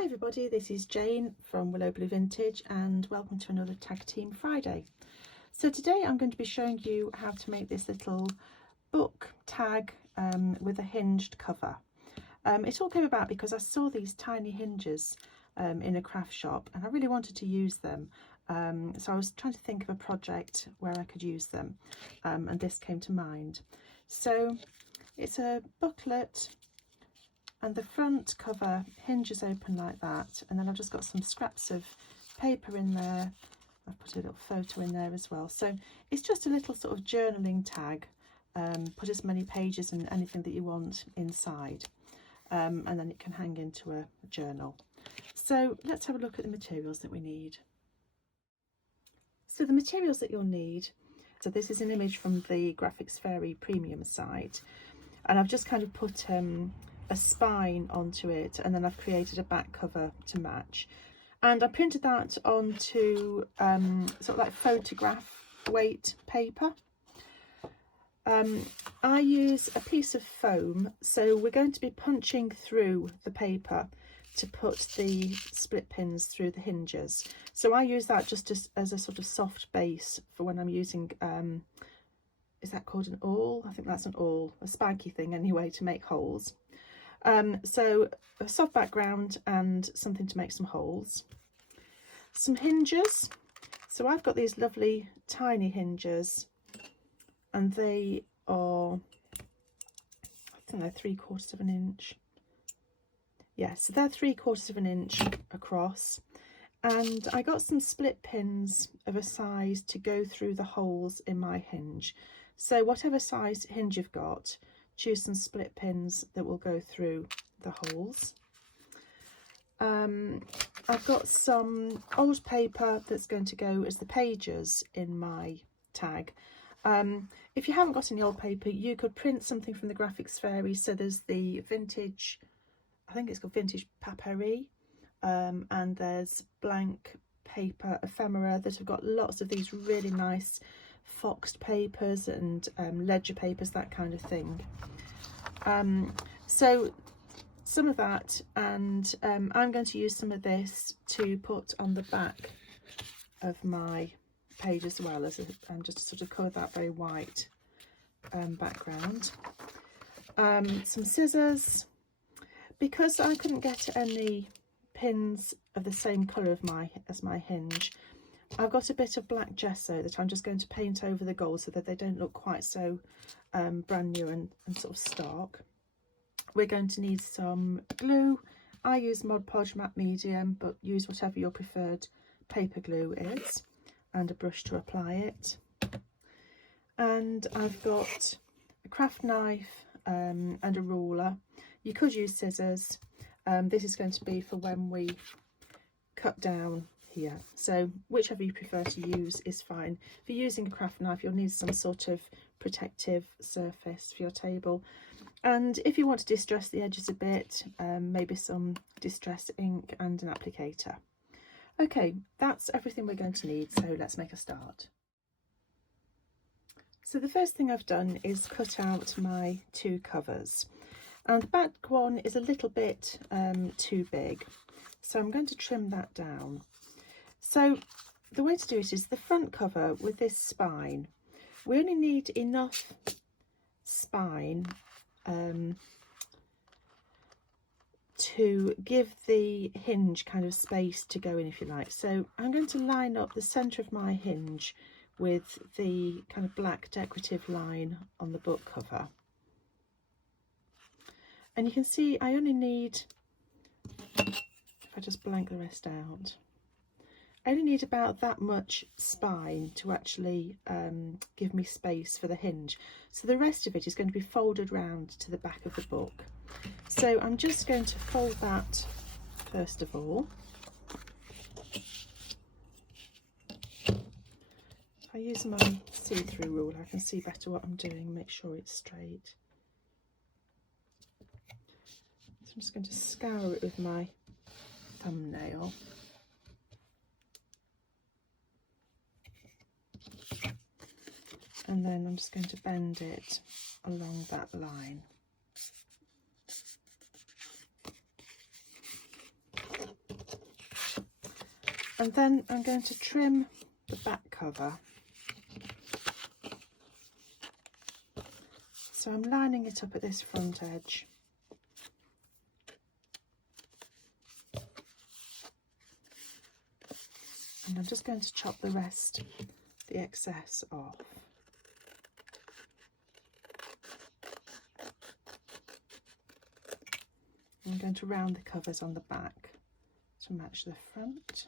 Hi everybody, this is Jane from Willow Vintage and welcome to another Tag Team Friday. So today I'm going to be showing you how to make this little book tag with a hinged cover. It all came about because I saw these tiny hinges in a craft shop and I really wanted to use them. So I was trying to think of a project where I could use them and this came to mind. So it's a booklet and the front cover hinges open like that, and then I've just got some scraps of paper in there. I've put a little photo in there as well. So it's just a little sort of journaling tag. Put as many pages and anything that you want inside, and then it can hang into a journal. So let's have a look at the materials that we need. So the materials that you'll need, so this is an image from the Graphics Fairy premium site, and I've just kind of put a spine onto it, and then I've created a back cover to match, and I printed that onto sort of like photograph weight paper. I use a piece of foam, so we're going to be punching through the paper to put the split pins through the hinges, so I use that just as a sort of soft base for when I'm using is that called an awl? I think that's an awl, a spiky thing anyway, to make holes. So a soft background and something to make some holes. Some hinges. So I've got these lovely tiny hinges and they are, I think they're 3/4 of an inch. Yes, so they're 3/4 of an inch across. And I got some split pins of a size to go through the holes in my hinge. So whatever size hinge you've got, choose some split pins that will go through the holes. I've got some old paper that's going to go as the pages in my tag. If you haven't got any old paper, you could print something from the Graphics Fairy. So there's the vintage, I think it's called vintage papery, and there's blank paper ephemera that have got lots of these really nice foxed papers and ledger papers, that kind of thing. So some of that, and I'm going to use some of this to put on the back of my page as well, as just to sort of cover that very white background. Some scissors, because I couldn't get any pins of the same colour as my hinge. I've got a bit of black gesso that I'm just going to paint over the gold so that they don't look quite so brand new and sort of stark. We're going to need some glue. I use Mod Podge matte medium, but use whatever your preferred paper glue is, and a brush to apply it. And I've got a craft knife and a ruler. You could use scissors. This is going to be for when we cut down here, so whichever you prefer to use is fine. If you're using a craft knife, you'll need some sort of protective surface for your table, and if you want to distress the edges a bit, maybe some distress ink and an applicator. Okay, that's everything we're going to need, so let's make a start. So the first thing I've done is cut out my two covers, and the back one is a little bit too big, so I'm going to trim that down. So the way to do it is the front cover with this spine. We only need enough spine to give the hinge kind of space to go in, if you like. So I'm going to line up the centre of my hinge with the kind of black decorative line on the book cover. And you can see I only need, if I just blank the rest out, I only need about that much spine to actually give me space for the hinge. So the rest of it is going to be folded round to the back of the book. So I'm just going to fold that first of all. If I use my see-through ruler, I can see better what I'm doing, make sure it's straight. So I'm just going to scour it with my thumbnail. And then I'm just going to bend it along that line. And then I'm going to trim the back cover. So I'm lining it up at this front edge. And I'm just going to chop the rest, the excess off. I'm going to round the covers on the back to match the front.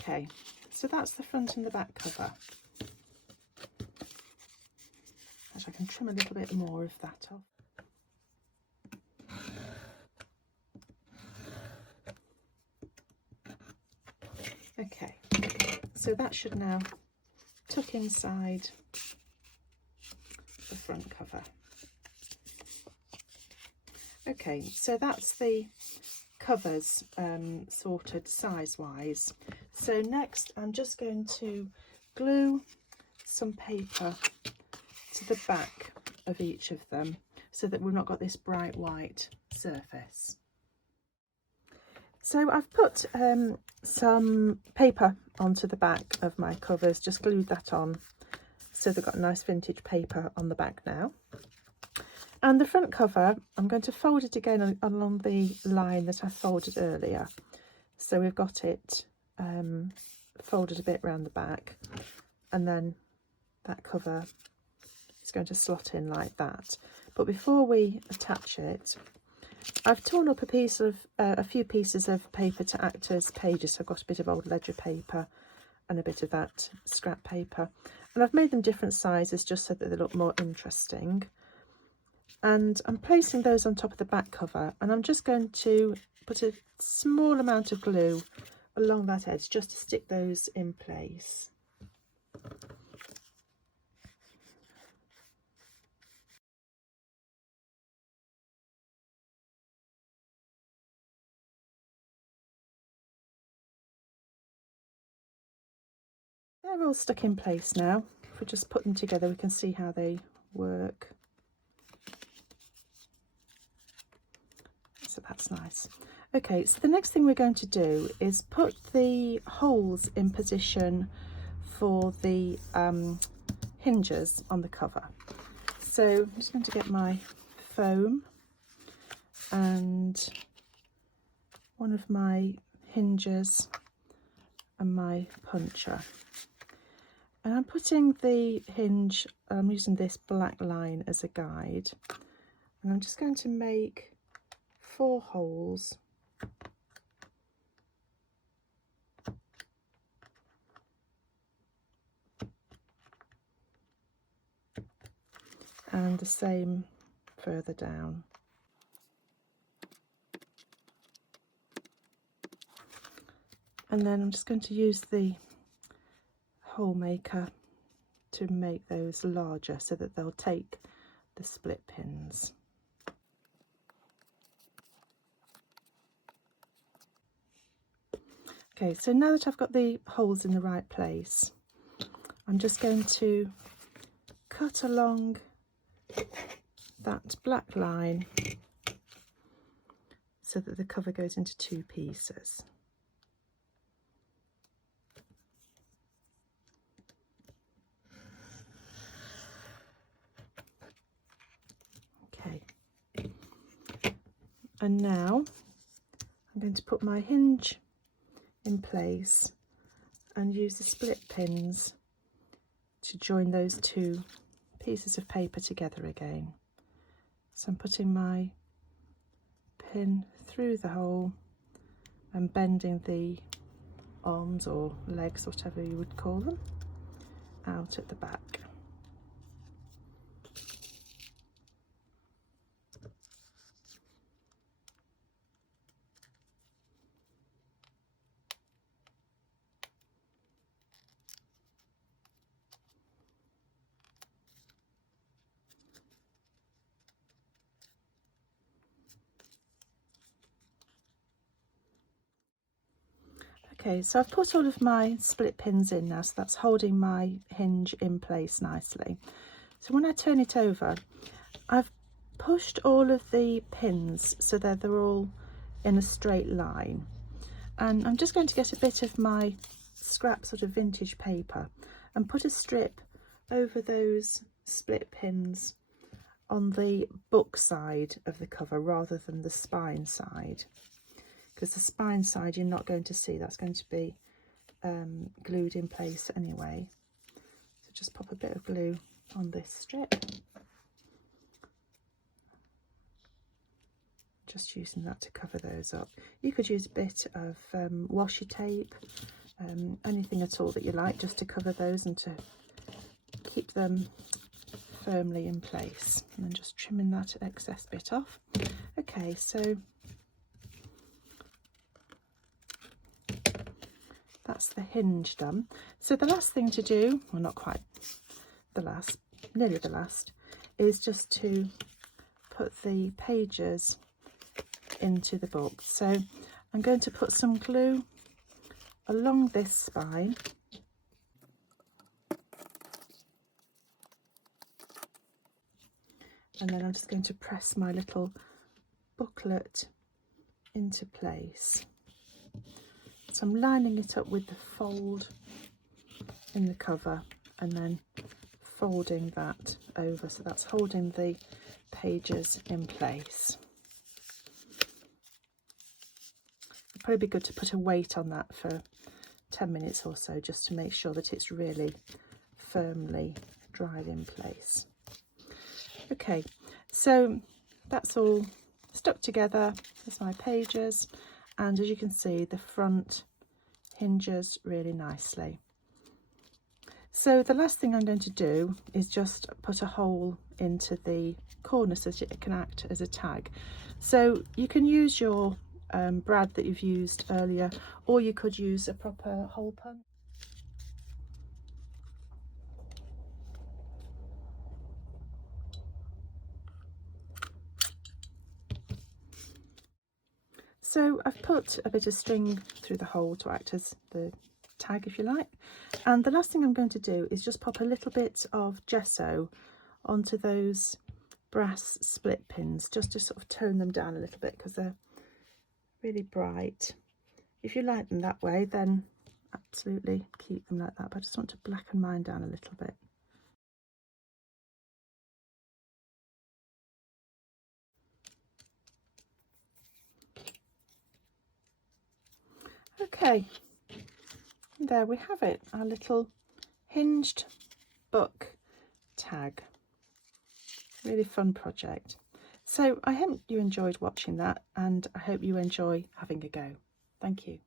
Okay, so that's the front and the back cover. Actually, I can trim a little bit more of that off. Okay, so that should now tuck inside the front cover. Okay, so that's the covers sorted size-wise. So next I'm just going to glue some paper to the back of each of them so that we've not got this bright white surface. So I've put some paper onto the back of my covers, just glued that on so they've got nice vintage paper on the back now. And the front cover, I'm going to fold it again along the line that I folded earlier. So we've got it folded a bit around the back, and then that cover is going to slot in like that. But before we attach it, I've torn up a few pieces of paper to act as pages. So I've got a bit of old ledger paper and a bit of that scrap paper, and I've made them different sizes just so that they look more interesting. And I'm placing those on top of the back cover, and I'm just going to put a small amount of glue along that edge just to stick those in place. They're all stuck in place now. If we just put them together, we can see how they work. So that's nice. Okay, so the next thing we're going to do is put the holes in position for the hinges on the cover. So I'm just going to get my foam and one of my hinges and my puncher. And I'm putting the hinge, I'm using this black line as a guide, and I'm just going to make 4 holes and the same further down. And then I'm just going to use the hole maker to make those larger so that they'll take the split pins. Okay, so now that I've got the holes in the right place, I'm just going to cut along that black line so that the cover goes into 2 pieces. Okay, and now I'm going to put my hinge in place and use the split pins to join those 2 pieces of paper together again. So I'm putting my pin through the hole and bending the arms or legs, whatever you would call them, out at the back. Okay, so I've put all of my split pins in now, so that's holding my hinge in place nicely. So when I turn it over, I've pushed all of the pins so that they're all in a straight line, and I'm just going to get a bit of my scrap sort of vintage paper and put a strip over those split pins on the book side of the cover rather than the spine side, because the spine side you're not going to see, that's going to be glued in place anyway. So just pop a bit of glue on this strip, just using that to cover those up. You could use a bit of washi tape, anything at all that you like, just to cover those and to keep them firmly in place. And then just trimming that excess bit off. Okay, so that's the hinge done. So the last thing to do, well, not quite the last, nearly the last, is just to put the pages into the book. So I'm going to put some glue along this spine, and then I'm just going to press my little booklet into place. So I'm lining it up with the fold in the cover and then folding that over, so that's holding the pages in place. It'd probably be good to put a weight on that for 10 minutes or so, just to make sure that it's really firmly dried in place. Okay, so that's all stuck together. There's my pages, and as you can see, the front hinges really nicely. So the last thing I'm going to do is just put a hole into the corner so that it can act as a tag. So you can use your brad that you've used earlier, or you could use a proper hole punch. So I've put a bit of string through the hole to act as the tag, if you like, and the last thing I'm going to do is just pop a little bit of gesso onto those brass split pins, just to sort of tone them down a little bit because they're really bright. If you like them that way, then absolutely keep them like that, but I just want to blacken mine down a little bit. Okay, and there we have it, our little hinged book tag. Really fun project. So I hope you enjoyed watching that, and I hope you enjoy having a go. Thank you.